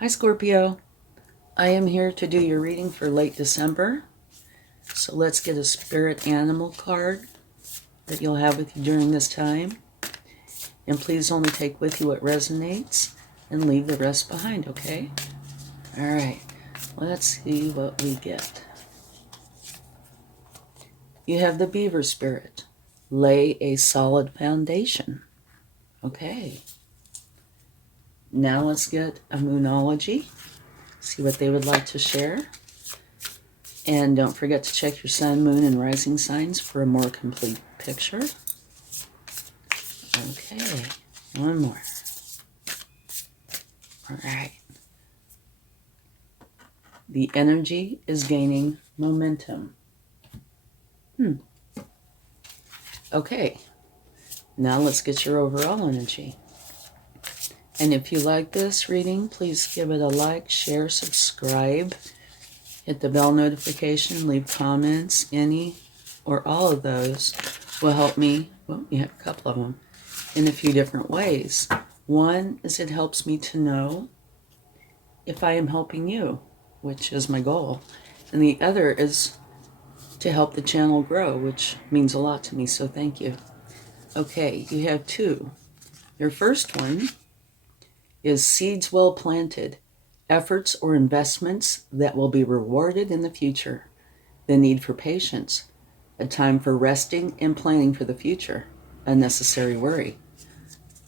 Hi Scorpio, I am here to do your reading for late December. So let's get a spirit animal card that you'll have with you during this time. And please only take with you what resonates and leave the rest behind, okay? All right, let's see what we get. You have the beaver spirit. Lay a solid foundation. Okay. Now let's get a moonology. See what they would like to share. And don't forget to check your sun, moon, and rising signs for a more complete picture. Okay, one more. All right. The energy is gaining momentum. Okay, now let's get your overall energy. And if you like this reading, please give it a like, share, subscribe. Hit the bell notification, leave comments. Any or all of those will help me, well, you have a couple of them, in a few different ways. One is it helps me to know if I am helping you, which is my goal. And the other is to help the channel grow, which means a lot to me, so thank you. Okay, you have two. Your first one is seeds well planted. Efforts or investments that will be rewarded in the future. The need for patience. A time for resting and planning for the future. A necessary worry.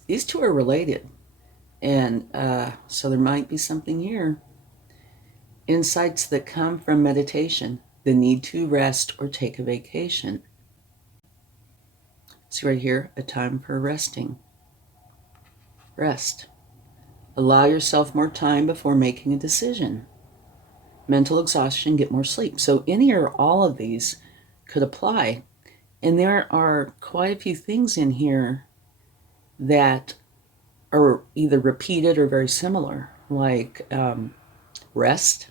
These two are related. And so there might be something here. Insights that come from meditation. The need to rest or take a vacation. See right here, a time for resting. Rest. Allow yourself more time before making a decision. Mental exhaustion, get more sleep. So any or all of these could apply. And there are quite a few things in here that are either repeated or very similar, like rest.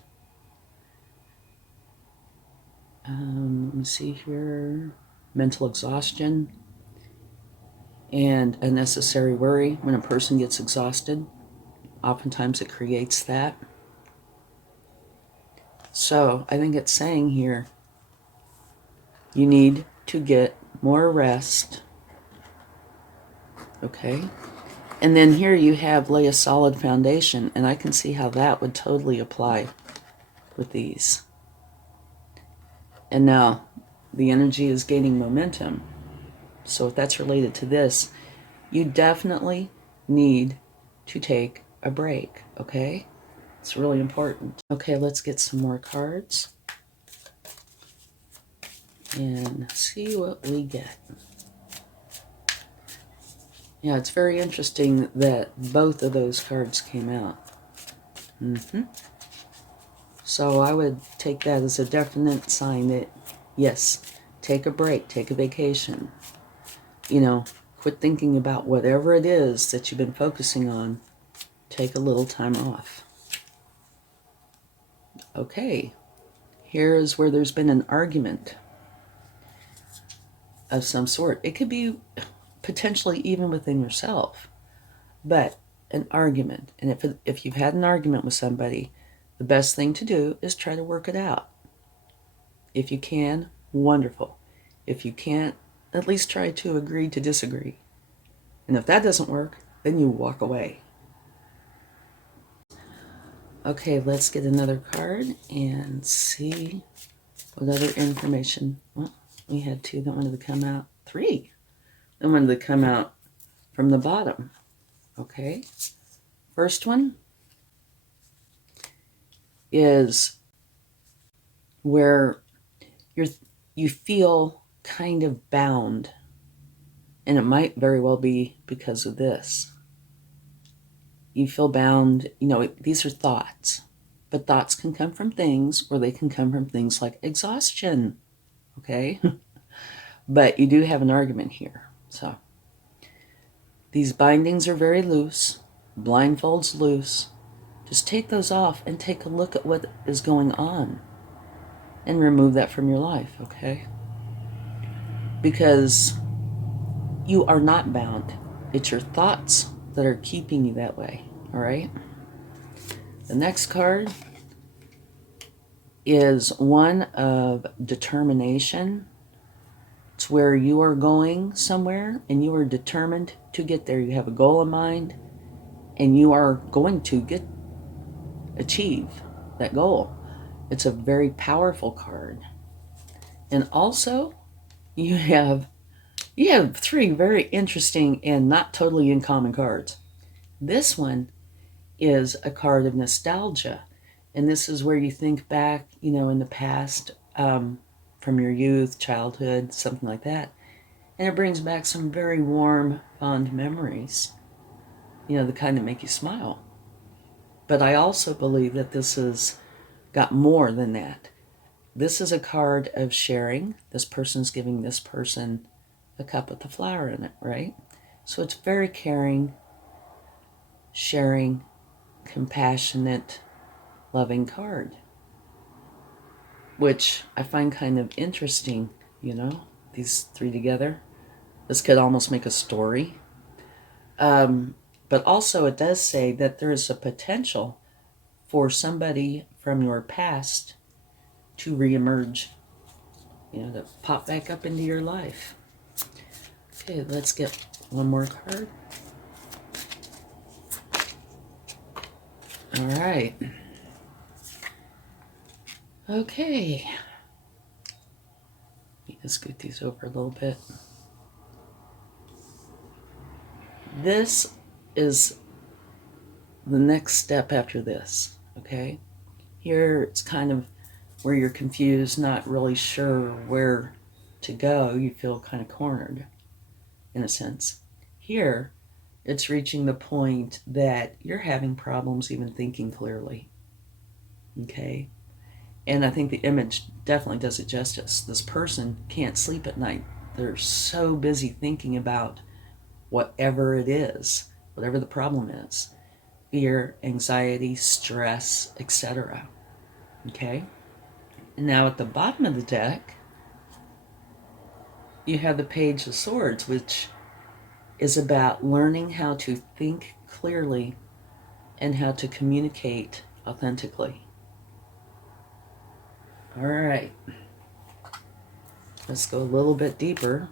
Let me see here. Mental exhaustion and a necessary worry. When a person gets exhausted, oftentimes it creates that. So I think it's saying here, you need to get more rest. Okay. And then here you have lay a solid foundation, and I can see how that would totally apply with these. And now the energy is gaining momentum. So if that's related to this, you definitely need to take a break, okay? It's really important. Okay, let's get some more cards and see what we get. Yeah, it's very interesting that both of those cards came out. So I would take that as a definite sign that, yes, take a break, take a vacation. You know, quit thinking about whatever it is that you've been focusing on. Take a little time off. Okay, here is where there's been an argument of some sort. It could be potentially even within yourself, but an argument. And if you've had an argument with somebody, the best thing to do is try to work it out. If you can, wonderful. If you can't, at least try to agree to disagree. And if that doesn't work, then you walk away. Okay, let's get another card and see what other information. Well, we had two that wanted to come out. Three that wanted to come out from the bottom. Okay. First one is where you feel kind of bound. And it might very well be because of this. You feel bound, you know, these are thoughts. But thoughts can come from things, or they can come from things like exhaustion. Okay? But you do have an argument here. So these bindings are very loose. Blindfolds loose. Just take those off and take a look at what is going on. And remove that from your life, okay? Because you are not bound. It's your thoughts that are keeping you that way, all right? The next card is one of determination. It's where you are going somewhere and you are determined to get there. You have a goal in mind and you are going to achieve that goal. It's a very powerful card. And also, you have three very interesting and not totally uncommon cards. This one is a card of nostalgia. And this is where you think back, in the past, from your youth, childhood, something like that. And it brings back some very warm, fond memories, the kind that make you smile. But I also believe that this has got more than that. This is a card of sharing. This person's giving this person a cup with the flower in it, right? So it's very caring, sharing, compassionate, loving card, which I find kind of interesting, these three together. This could almost make a story. But also it does say that there is a potential for somebody from your past to reemerge, to pop back up into your life. Okay, let's get one more card. All right. Okay. Let me just scoot these over a little bit. This is the next step after this, okay? Here it's kind of where you're confused, not really sure where to go. You feel kind of cornered, in a sense. Here, it's reaching the point that you're having problems even thinking clearly, okay? And I think the image definitely does it justice. This person can't sleep at night. They're so busy thinking about whatever it is, whatever the problem is. Fear, anxiety, stress, etc. Okay? And now at the bottom of the deck, you have the Page of Swords, which is about learning how to think clearly and how to communicate authentically. All right. Let's go a little bit deeper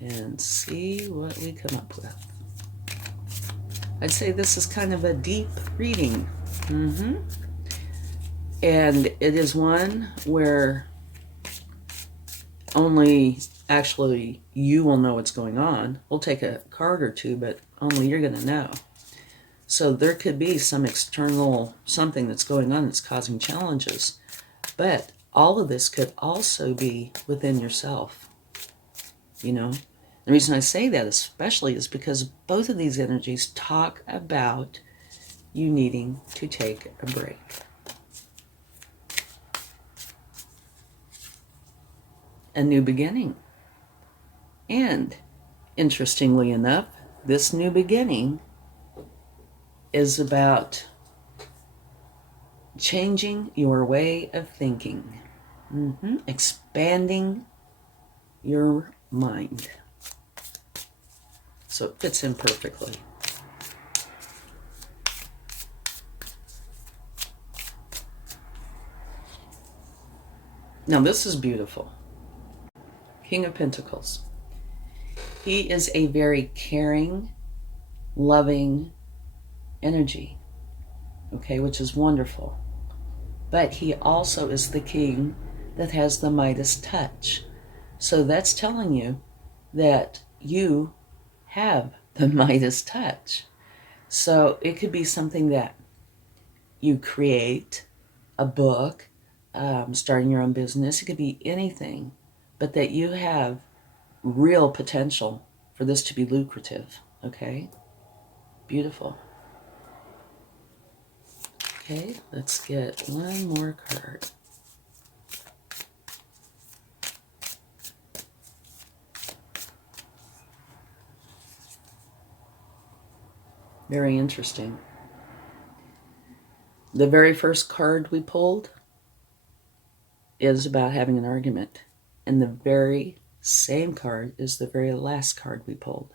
and see what we come up with. I'd say this is kind of a deep reading. And it is one where only actually you will know what's going on. We'll take a card or two, but only you're going to know. So there could be some external something that's going on that's causing challenges. But all of this could also be within yourself. The reason I say that especially is because both of these energies talk about you needing to take a break. A new beginning. And interestingly enough, this new beginning is about changing your way of thinking, expanding your mind. So it fits in perfectly. Now this is beautiful. King of Pentacles. He is a very caring, loving energy, okay, which is wonderful. But he also is the king that has the Midas touch. So that's telling you that you have the Midas touch. So it could be something that you create, a book, starting your own business. It could be anything, but that you have real potential for this to be lucrative, okay? Beautiful. Okay, let's get one more card. Very interesting. The very first card we pulled is about having an argument. And the very same card is the very last card we pulled.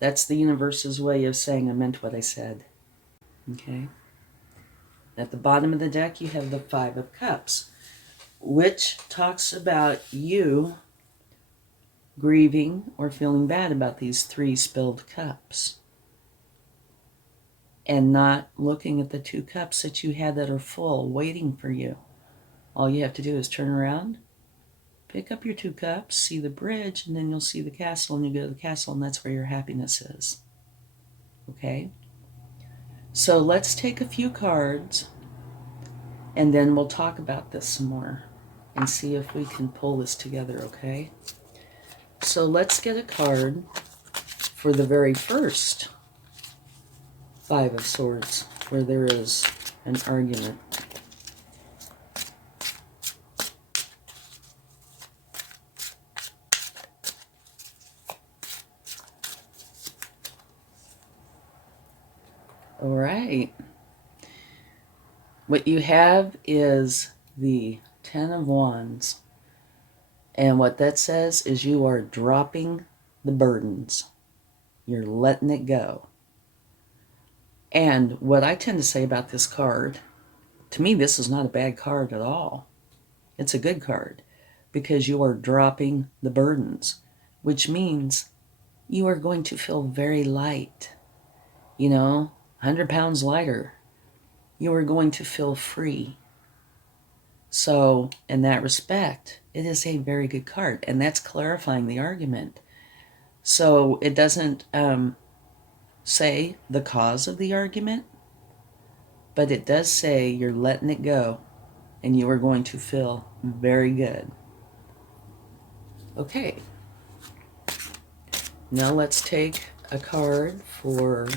That's the universe's way of saying I meant what I said. Okay? At the bottom of the deck, you have the Five of Cups, which talks about you grieving or feeling bad about these 3 spilled cups and not looking at the 2 cups that you had that are full waiting for you. All you have to do is turn around, pick up your 2 cups, see the bridge, and then you'll see the castle, and you go to the castle, and that's where your happiness is. Okay? So let's take a few cards, and then we'll talk about this some more and see if we can pull this together, okay? So let's get a card for the very first Five of Swords, where there is an argument. All right. What you have is the Ten of Wands. And what that says is you are dropping the burdens. You're letting it go. And what I tend to say about this card, to me, this is not a bad card at all. It's a good card because you are dropping the burdens, which means you are going to feel very light. 100 pounds lighter. You are going to feel free. So, in that respect, it is a very good card, and that's clarifying the argument. So, it doesn't say the cause of the argument, but it does say you're letting it go, and you are going to feel very good. Okay. Now let's take a card for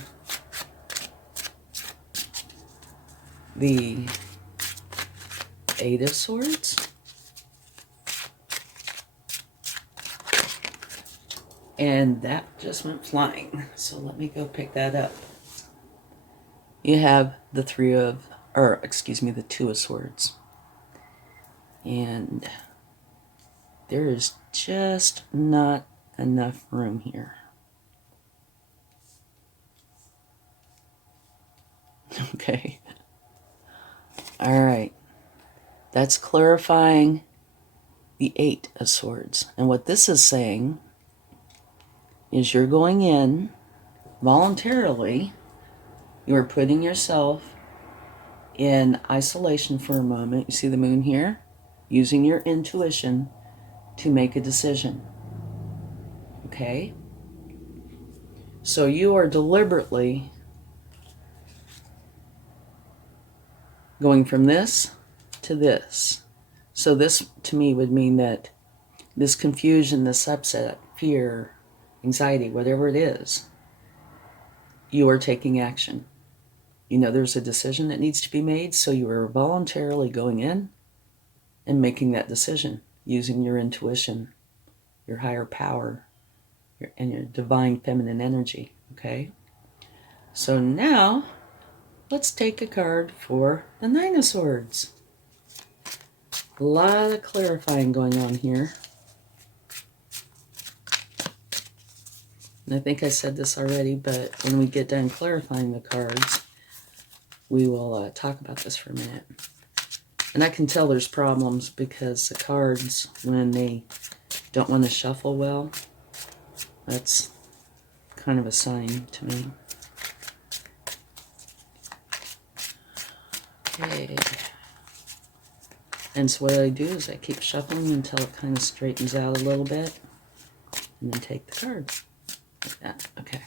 the Eight of Swords. And that just went flying. So let me go pick that up. You have the the Two of Swords. And there is just not enough room here. Okay. All right. That's clarifying the Eight of Swords. And what this is saying is you're going in voluntarily. You're putting yourself in isolation for a moment. You see the moon here? Using your intuition to make a decision. Okay? So you are deliberately going from this to this. So this, to me, would mean that this confusion, this upset, fear, anxiety, whatever it is, you are taking action. There's a decision that needs to be made, so you are voluntarily going in and making that decision using your intuition, your higher power, and your divine feminine energy, okay? So now, let's take a card for the Nine of Swords. A lot of clarifying going on here. And I think I said this already, but when we get done clarifying the cards, we will talk about this for a minute. And I can tell there's problems because the cards, when they don't want to shuffle well, that's kind of a sign to me. Okay. And so what I do is I keep shuffling until it kind of straightens out a little bit, and then take the card. Like that. Okay.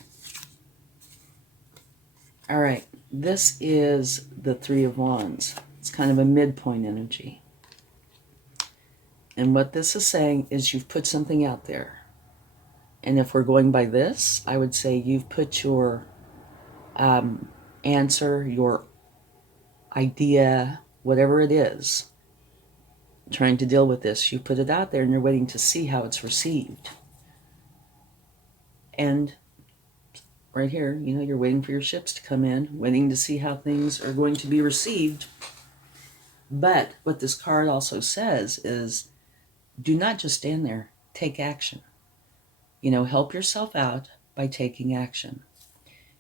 All right. This is the Three of Wands. It's kind of a midpoint energy. And what this is saying is you've put something out there. And if we're going by this, I would say you've put your answer, your idea, whatever it is, trying to deal with this. You put it out there and you're waiting to see how it's received. And right here, you're waiting for your ships to come in, waiting to see how things are going to be received. But what this card also says is, do not just stand there. Take action. Help yourself out. by taking action.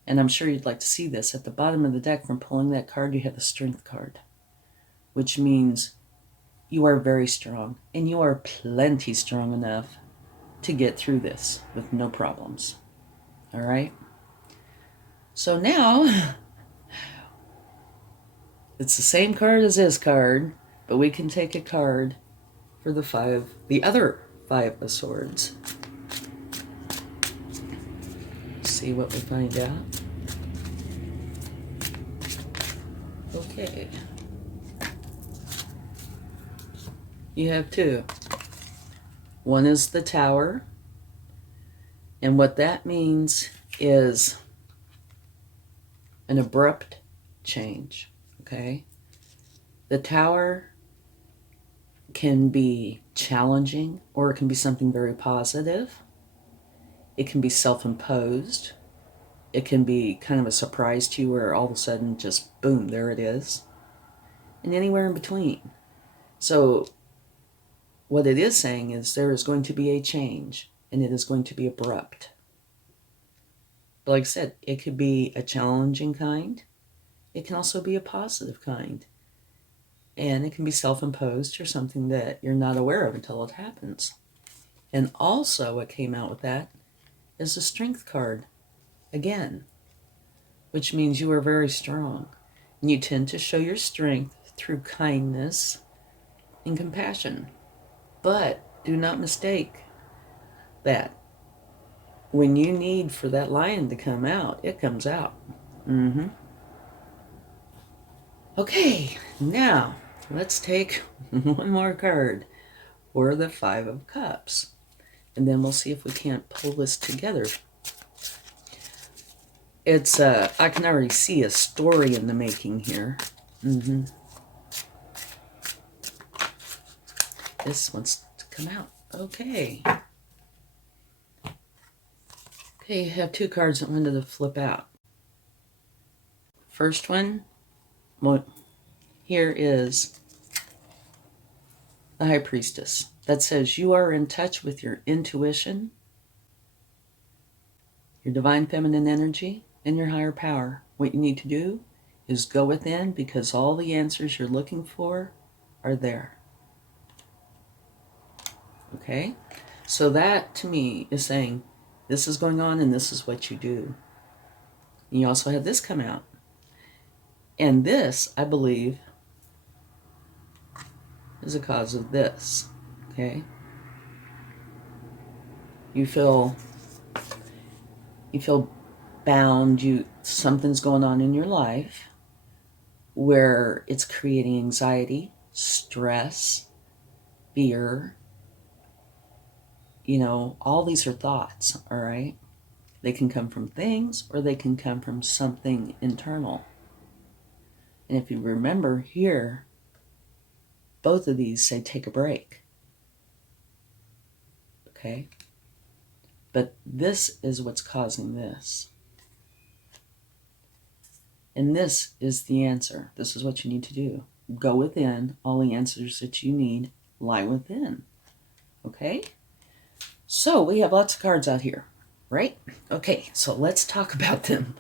And I'm sure you'd like to see this. At the bottom of the deck, from pulling that card, you have the Strength card, which means you are very strong, and you are plenty strong enough to get through this with no problems. All right? So now, it's the same card as this card, but we can take a card for the other Five of Swords. See what we find out. Okay. You have two. One is the Tower, and what that means is an abrupt change, okay? The Tower can be challenging, or it can be something very positive. It can be self-imposed. It can be kind of a surprise to you, where all of a sudden, just boom, there it is. And anywhere in between. So what it is saying is there is going to be a change, and it is going to be abrupt. But like I said, it could be a challenging kind. It can also be a positive kind. And it can be self-imposed, or something that you're not aware of until it happens. And also what came out with that is the Strength card again, which means you are very strong. And you tend to show your strength through kindness and compassion. But do not mistake that. When you need for that lion to come out, it comes out. Okay, now let's take one more card for the Five of Cups. And then we'll see if we can't pull this together. It's, I can already see a story in the making here. This wants to come out. Okay. Okay, you have two cards that wanted to flip out. First one, well, here is the High Priestess. That says you are in touch with your intuition, your divine feminine energy, and your higher power. What you need to do is go within, because all the answers you're looking for are there. Okay? So that, to me, is saying this is going on and this is what you do. And you also have this come out. And this, I believe, is a cause of this. Okay? You feel bound, something's going on in your life where it's creating anxiety, stress, fear. You know, all these are thoughts, all right? They can come from things, or they can come from something internal. And if you remember here, both of these say take a break. Okay? But this is what's causing this. And this is the answer. This is what you need to do. Go within. All the answers that you need lie within. Okay? So we have lots of cards out here, right? Okay, so let's talk about them.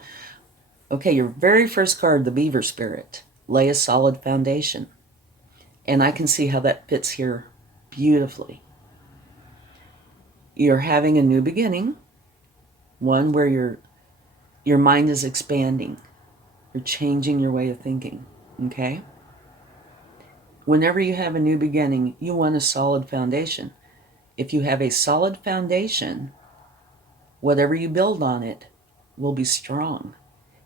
Okay, your very first card, the Beaver Spirit. Lay a solid foundation. And I can see how that fits here beautifully. You're having a new beginning, one where your mind is expanding. You're changing your way of thinking, okay? Whenever you have a new beginning, you want a solid foundation. If you have a solid foundation, whatever you build on it will be strong.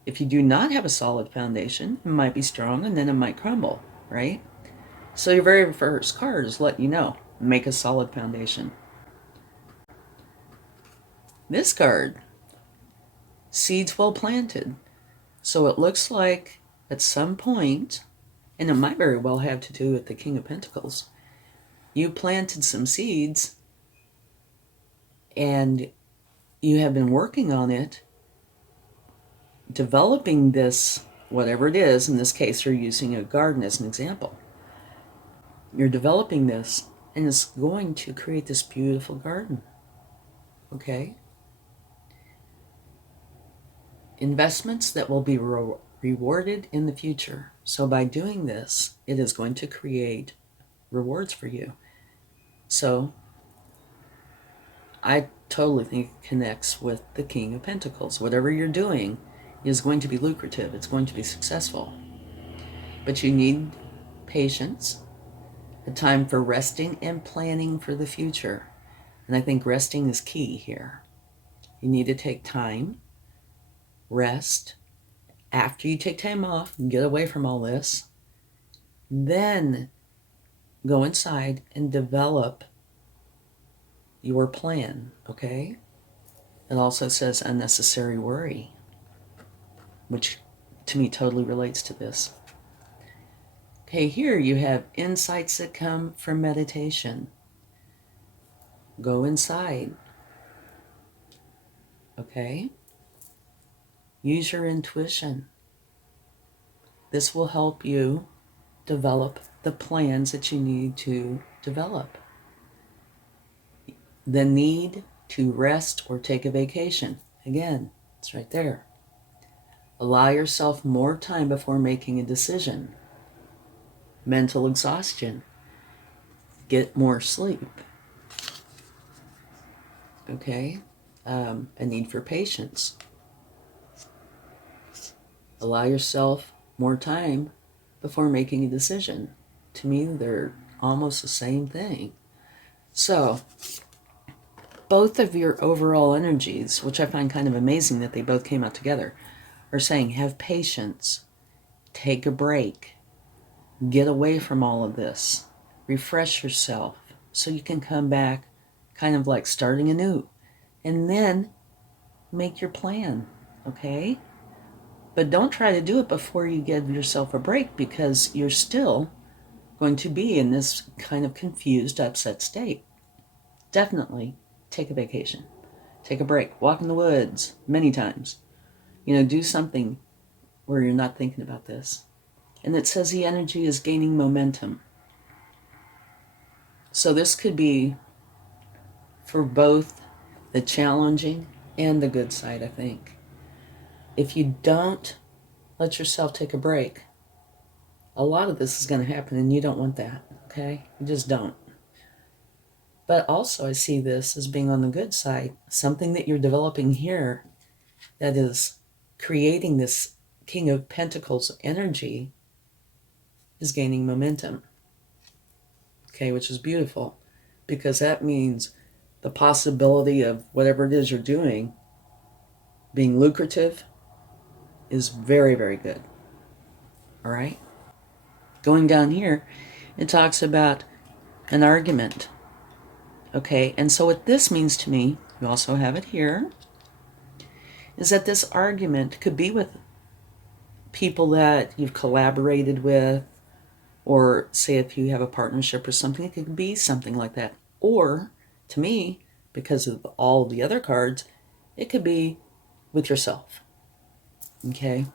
If you do not have a solid foundation, it might be strong and then it might crumble, right? So your very first card is letting you know, make a solid foundation. This card, seeds well planted. So it looks like at some point, and it might very well have to do with the King of Pentacles, you planted some seeds and you have been working on it, developing this, whatever it is. In this case, you're using a garden as an example. You're developing this, and it's going to create this beautiful garden. Okay? investments that will be rewarded in the future. So by doing this, it is going to create rewards for you. So I totally think it connects with the King of Pentacles. Whatever you're doing is going to be lucrative. It's going to be successful. But you need patience, a time for resting and planning for the future. And I think resting is key here. You need to take time, rest. After you take time off and get away from all this, then go inside and develop your plan, okay? It also says unnecessary worry, which to me totally relates to this. Okay, here you have insights that come from meditation. Go inside, okay? Use your intuition. This will help you develop the plans that you need to develop. The need to rest or take a vacation. Again, it's right there. Allow yourself more time before making a decision. Mental exhaustion. Get more sleep. Okay? A need for patience. Allow yourself more time before making a decision. To me, they're almost the same thing. So, both of your overall energies, which I find kind of amazing that they both came out together, are saying have patience, take a break, get away from all of this, refresh yourself so you can come back kind of like starting anew, and then make your plan, okay? But don't try to do it before you give yourself a break, because you're still going to be in this kind of confused, upset state. Definitely take a vacation. Take a break. Walk in the woods many times. Do something where you're not thinking about this. And it says the energy is gaining momentum. So this could be for both the challenging and the good side, I think. If you don't let yourself take a break, a lot of this is going to happen, and you don't want that, okay? You just don't. But also I see this as being on the good side, something that you're developing here that is creating this King of Pentacles energy is gaining momentum, okay, which is beautiful, because that means the possibility of whatever it is you're doing being lucrative is very, very good. All right? Going down here, it talks about an argument. Okay, and so what this means to me, you also have it here, is that this argument could be with people that you've collaborated with, or say if you have a partnership or something, it could be something like that. Or, to me, because of all the other cards, it could be with yourself. Okay?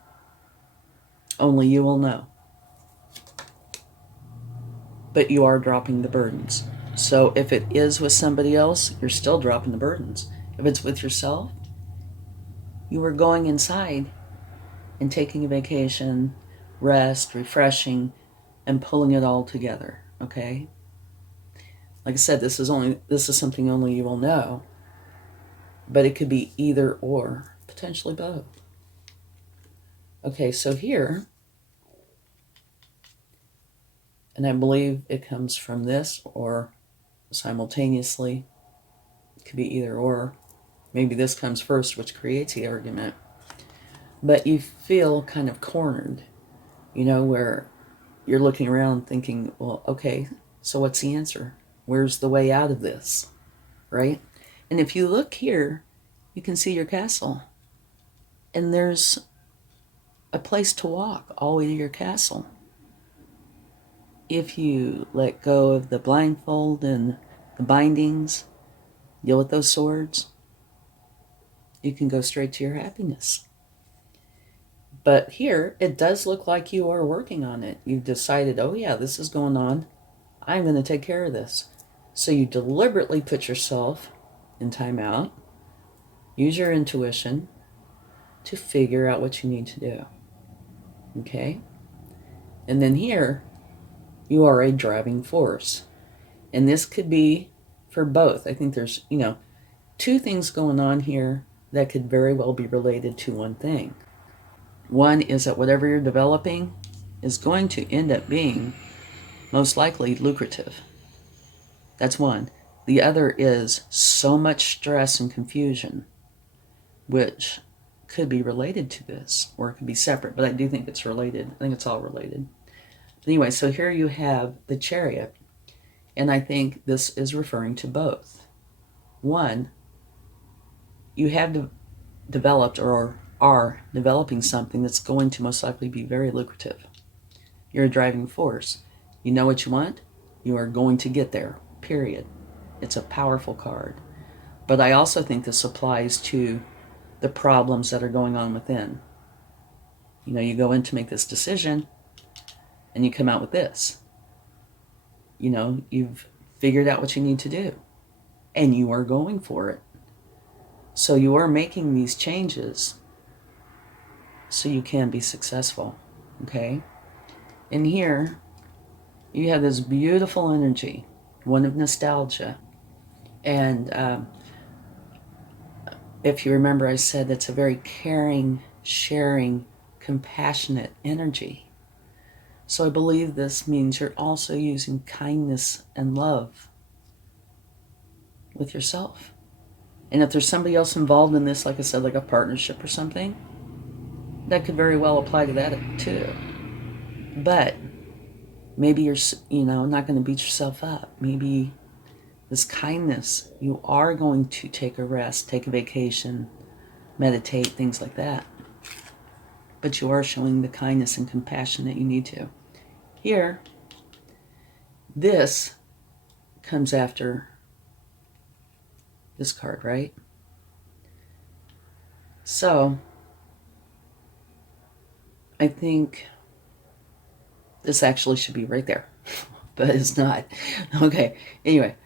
Only you will know. But you are dropping the burdens. So if it is with somebody else, you're still dropping the burdens. If it's with yourself, you are going inside and taking a vacation, rest, refreshing, and pulling it all together, okay? Like I said, this is something only you will know, but it could be either or, potentially both. Okay, so here, and I believe it comes from this, or simultaneously, it could be either or. Maybe this comes first, which creates the argument. But you feel kind of cornered, where you're looking around thinking, well, okay, so what's the answer? Where's the way out of this, right? And if you look here, you can see your castle. And there's a place to walk all the way to your castle. If you let go of the blindfold and the bindings, deal with those swords, you can go straight to your happiness. But here, it does look like you are working on it. You've decided, oh yeah, this is going on. I'm going to take care of this. So you deliberately put yourself in timeout. Use your intuition. to figure out what you need to do. Okay? And then here, you are a driving force. And this could be for both. I think there's, two things going on here that could very well be related to one thing. One is that whatever you're developing is going to end up being most likely lucrative. That's one. The other is so much stress and confusion, which could be related to this, or it could be separate, but I do think it's related. I think it's all related. But anyway, so here you have the Chariot, and I think this is referring to both. One, you have developed or are developing something that's going to most likely be very lucrative. You're a driving force. You know what you want? You are going to get there, period. It's a powerful card. But I also think this applies to the problems that are going on within. You go in to make this decision, and you come out with this. You've figured out what you need to do, and you are going for it. So you are making these changes so you can be successful, okay? And here, you have this beautiful energy, one of nostalgia. And if you remember, I said it's a very caring, sharing, compassionate energy. So I believe this means you're also using kindness and love with yourself. And if there's somebody else involved in this, like I said, like a partnership or something, that could very well apply to that too. But maybe you're, not going to beat yourself up. Maybe this kindness, you are going to take a rest, take a vacation, meditate, things like that. But you are showing the kindness and compassion that you need to. Here, this comes after this card, right? So, I think this actually should be right there, but it's not. Okay, anyway.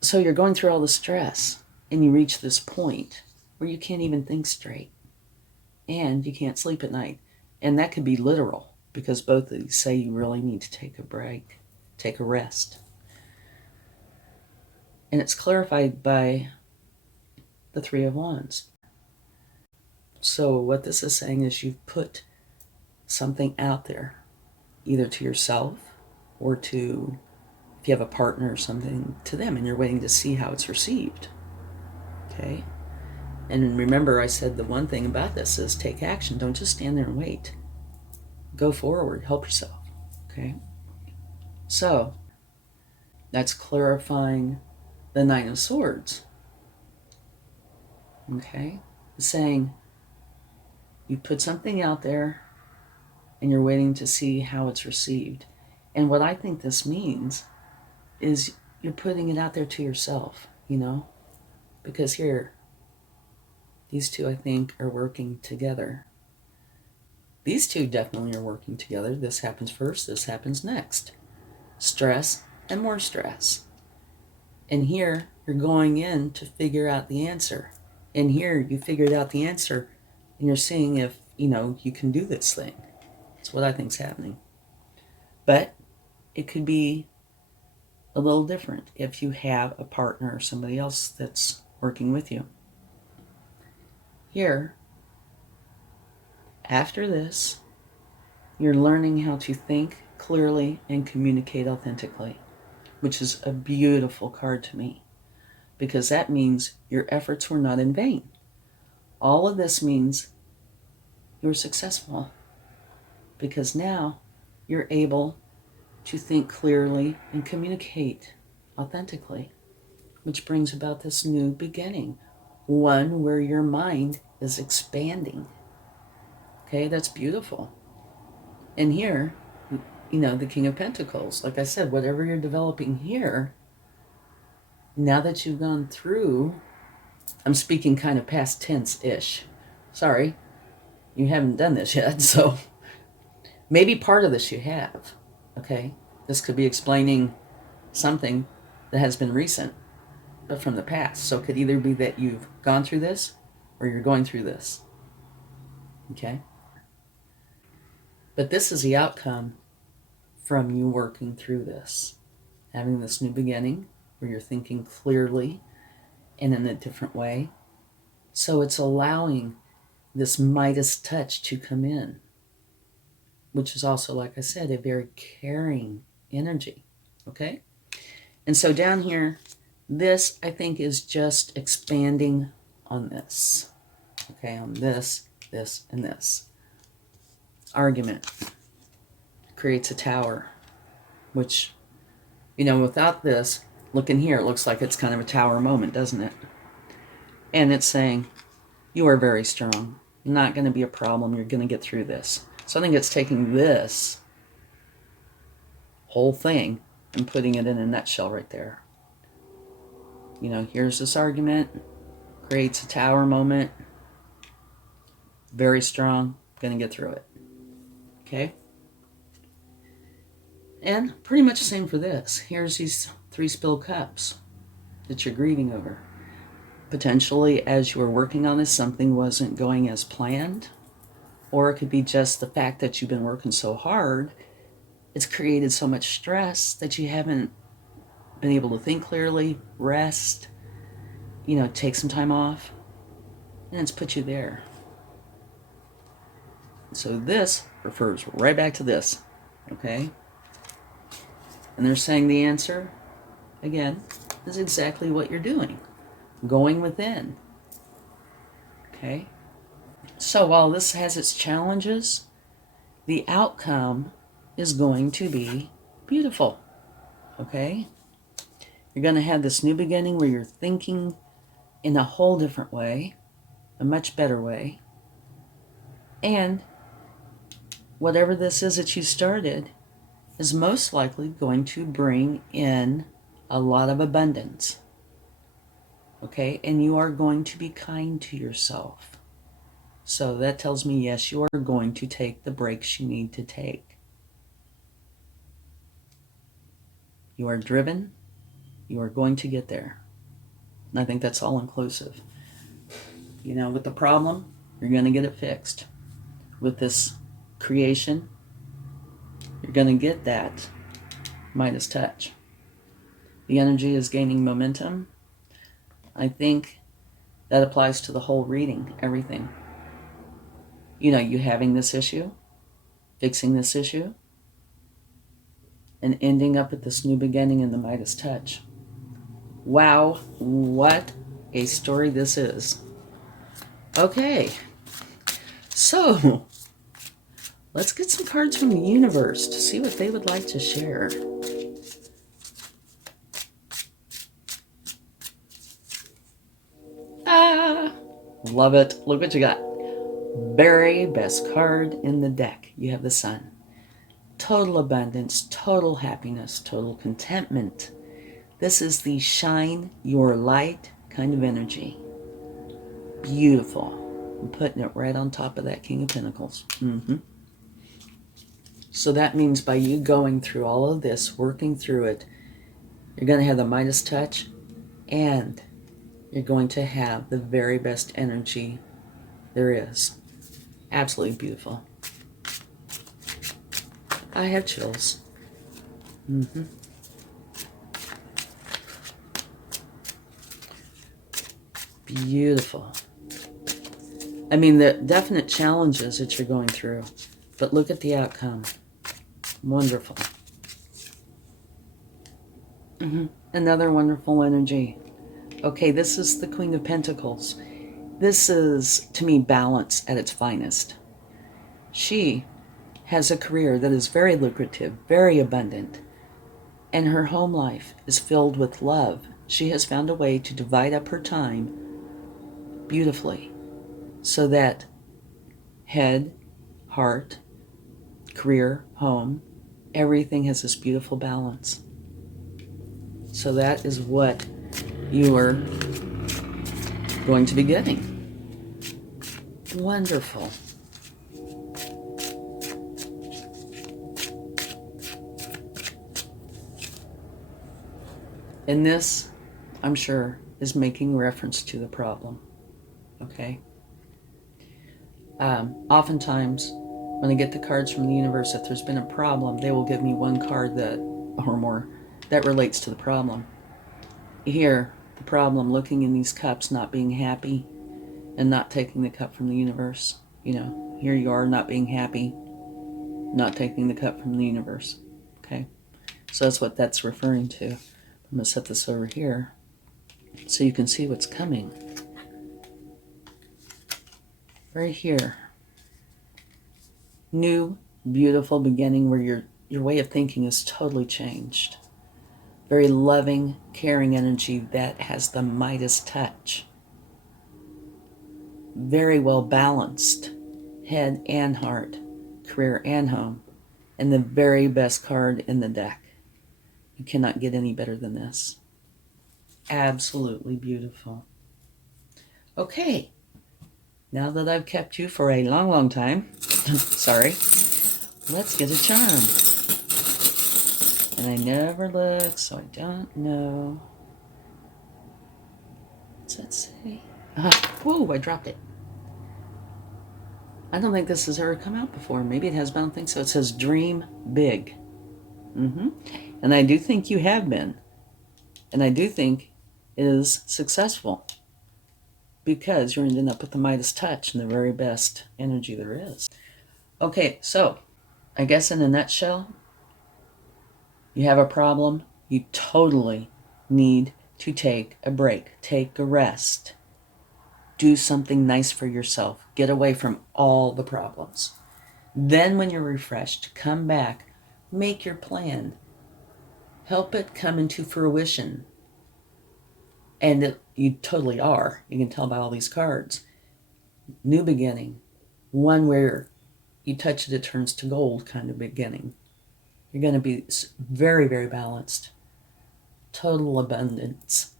So you're going through all the stress, and you reach this point where you can't even think straight, and you can't sleep at night. And that could be literal, because both of these say you really need to take a break, take a rest. And it's clarified by the Three of Wands. So what this is saying is you've put something out there, either to yourself or to, if you have a partner or something, to them, and you're waiting to see how it's received. Okay? And remember, I said the one thing about this is take action. Don't just stand there and wait. Go forward. Help yourself. Okay? So, that's clarifying the Nine of Swords. Okay? Saying you put something out there and you're waiting to see how it's received. And what I think this means is you're putting it out there to yourself, because here, these two, I think, are working together. These two definitely are working together. This happens first, this happens next. Stress and more stress. And here, you're going in to figure out the answer. And here, you figured out the answer, and you're seeing if, you can do this thing. That's what I think's happening. But it could be a little different if you have a partner or somebody else that's working with you. Here, after this, you're learning how to think clearly and communicate authentically, which is a beautiful card to me, because that means your efforts were not in vain. All of this means you're successful, because now you're able to think clearly and communicate authentically, which brings about this new beginning, one where your mind is expanding. Okay, that's beautiful. And here, the King of Pentacles, like I said, whatever you're developing here, now that you've gone through, I'm speaking kind of past tense-ish. Sorry, you haven't done this yet, so maybe part of this you have, okay? This could be explaining something that has been recent, but from the past. So it could either be that you've gone through this or you're going through this. Okay? But this is the outcome from you working through this. Having this new beginning where you're thinking clearly and in a different way. So it's allowing this Midas touch to come in, which is also, like I said, a very caring energy. Okay? And so down here, this, I think, is just expanding on this. Okay, on this, this, and this. Argument creates a tower, which, you know, without this, looking here, it looks like it's kind of a tower moment, doesn't it? And it's saying, you are very strong. Not going to be a problem. You're going to get through this. So I think it's taking this whole thing and putting it in a nutshell right there. You know, here's this argument, creates a tower moment, very strong, going to get through it. Okay? And pretty much the same for this. Here's these 3 spilled cups that you're grieving over. Potentially, as you were working on this, something wasn't going as planned. Or it could be just the fact that you've been working so hard, it's created so much stress that you haven't been able to think clearly, rest, you know, take some time off, and it's put you there. So this refers right back to this, okay? And they're saying the answer, again, is exactly what you're doing. Going within. Okay? So while this has its challenges, the outcome is going to be beautiful. Okay? You're going to have this new beginning where you're thinking in a whole different way, a much better way. And whatever this is that you started is most likely going to bring in a lot of abundance. Okay? And you are going to be kind to yourself. So that tells me, yes, you are going to take the breaks you need to take. You are driven. You are going to get there. And I think that's all inclusive. You know, with the problem, you're going to get it fixed. With this creation, you're going to get that Midas touch. The energy is gaining momentum. I think that applies to the whole reading, everything. You know, you having this issue, fixing this issue, and ending up at this new beginning in the Midas touch. Wow, what a story this is. Okay, so let's get some cards from the universe to see what they would like to share. Ah, love it. Look what you got. Very best card in the deck. You have the Sun. Total abundance, total happiness, total contentment. This is the shine your light kind of energy. Beautiful. I'm putting it right on top of that King of Pentacles. So that means by you going through all of this, working through it, you're going to have the Midas touch, and you're going to have the very best energy there is. Absolutely beautiful. I have chills. Beautiful. I mean, the definite challenges that you're going through, but look at the outcome. Wonderful. Another wonderful energy. Okay, this is the Queen of Pentacles. This is, to me, balance at its finest. She has a career that is very lucrative, very abundant, and her home life is filled with love. She has found a way to divide up her time beautifully so that head, heart, career, home, everything has this beautiful balance. So that is what you are going to be getting. Wonderful. And this, I'm sure, is making reference to the problem. Okay? Oftentimes, when I get the cards from the universe, if there's been a problem, they will give me one card that, or more, that relates to the problem. Here, the problem, looking in these cups, not being happy, and not taking the cup from the universe. You know, here you are not being happy, not taking the cup from the universe. Okay, so that's what that's referring to. I'm going to set this over here so you can see what's coming. Right here. New, beautiful beginning where your way of thinking is totally changed. Very loving, caring energy that has the Midas touch. Very well balanced, head and heart, career and home, and the very best card in the deck. You cannot get any better than this. Absolutely beautiful. Okay, now that I've kept you for a long, long time, sorry, let's get a charm. And I never look, so I don't know. What's that say? Whoa, I dropped it. I don't think this has ever come out before. Maybe it has, but I don't think so. It says dream big. And I do think you have been. And I do think it is successful. Because you're ending up with the Midas touch and the very best energy there is. Okay, so I guess in a nutshell, you have a problem. You totally need to take a break. Take a rest. Do something nice for yourself. Get away from all the problems. Then when you're refreshed, come back. Make your plan. Help it come into fruition. And you totally are. You can tell by all these cards. New beginning. One where you touch it, it turns to gold kind of beginning. You're going to be very, very balanced. Total abundance.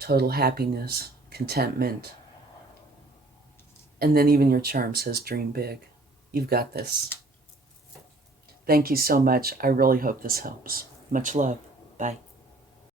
Total happiness. Contentment. And then even your charm says dream big. You've got this. Thank you so much. I really hope this helps. Much love. Bye.